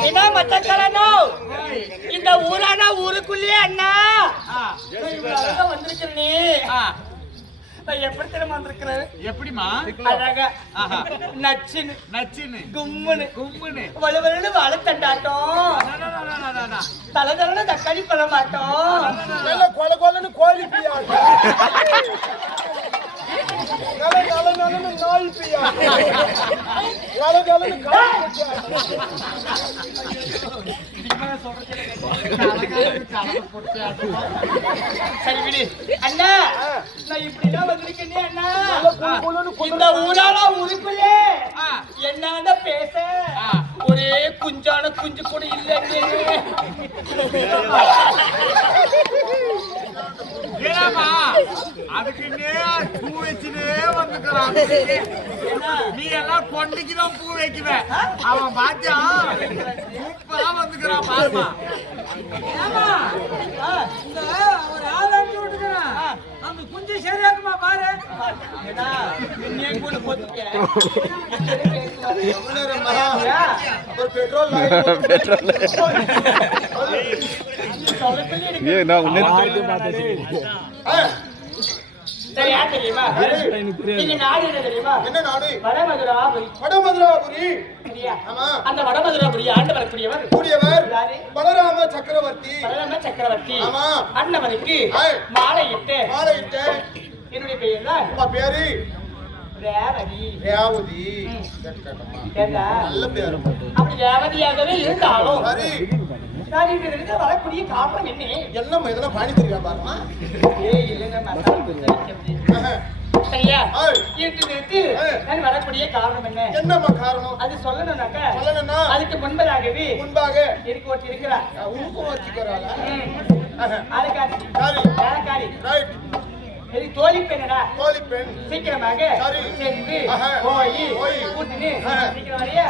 என்ன மத்தக்காரண்ணா இந்த ஊரானா ஊருக்குள்ளேயே அண்ணா. வந்திருக்கிறேன். நீ நான் எப்படி தெரியுமா வந்திருக்கிறேன் எப்படிமா அழகா. நச்சுன்னு. நச்சுன்னு. கும்முன்னு. கும்முன்னு. வலுவலுன்னு வாழைத்தண்டாட்டம். அடடடடடடடா. தலை தலைன்னு தக்காளி பழ மாட்டோம் நல்ல கொல கொலன்னு கோழி பிரியாங்க சரி விடு அண்ணா நான் இப்படிதான் வந்திருக்கேனே அண்ணா இந்த ஊரால ஊருக்குள்ளே ஆ. பேச ஒரே குஞ்சான குஞ்சு கூட இல்லைங்க ஏனாமா அதுக்குன்னே பூ வச்சுனே வந்துக்கிறான். நீ எல்லாம் கொண்டைக்கு தான் பூ வைக்குவ. அவன் பாத்தியா? சூப்பரா வந்துக்கிறான் பாருமா. இந்த ஒரு ஆள் அனுப்பி விட்டுக்கிறேன். அந்த குஞ்சு சரியாக்குமா பாரு. பெட்ரோல் ஏ நான் உன்னை சரி, யார் தெரியுமா? நீங்க நாடு என்ன தெரியுமா? என்ன நாடு வடமதுராபுரி. வடமதுராபுரி சரியா? ஆமா. அந்த வடமதுராபுரி ஆண்டு வரக்கூடியவர் கூடியவர்? பலராம சக்கரவர்த்தி பலராம சக்கரவர்த்தி ஆமா. அண்ணவனுக்கு. மாலையிட்டு மாலையிட்ட என்னுடைய பெயர் தான் பேரு ரேவதி? நல்ல பேரு அப்படி ரேவதியாகவே இருந்தாலும் சரி நான் இங்க இருக்க வரக்கூடிய காரணம் என்ன என்னம்மா இதெல்லாம் பாணி தெரியா பாருமா ஏய், இல்லைங்க, மசாலா. சரியா. இன்று நிறுத்தி. நான் வரக்கூடிய காரணம் என்ன என்னம்மா காரணம் அது சொல்லணும்னாக்கா சொல்லணும்னா அதுக்கு முன்பதாகவே முன்பாக எனக்கு ஒருத்தி இருக்கிறா ஊக்கம் வச்சுக்கிறாளா. ஆளுக்காரி சரி. வேலைக்காரி ரைட் இது தோழி பெண்ணடா கோழி பெண் சீக்கிரமாக. சென்று ஆஹா. போய் ஆஹா. சீக்கிரம் வரையா.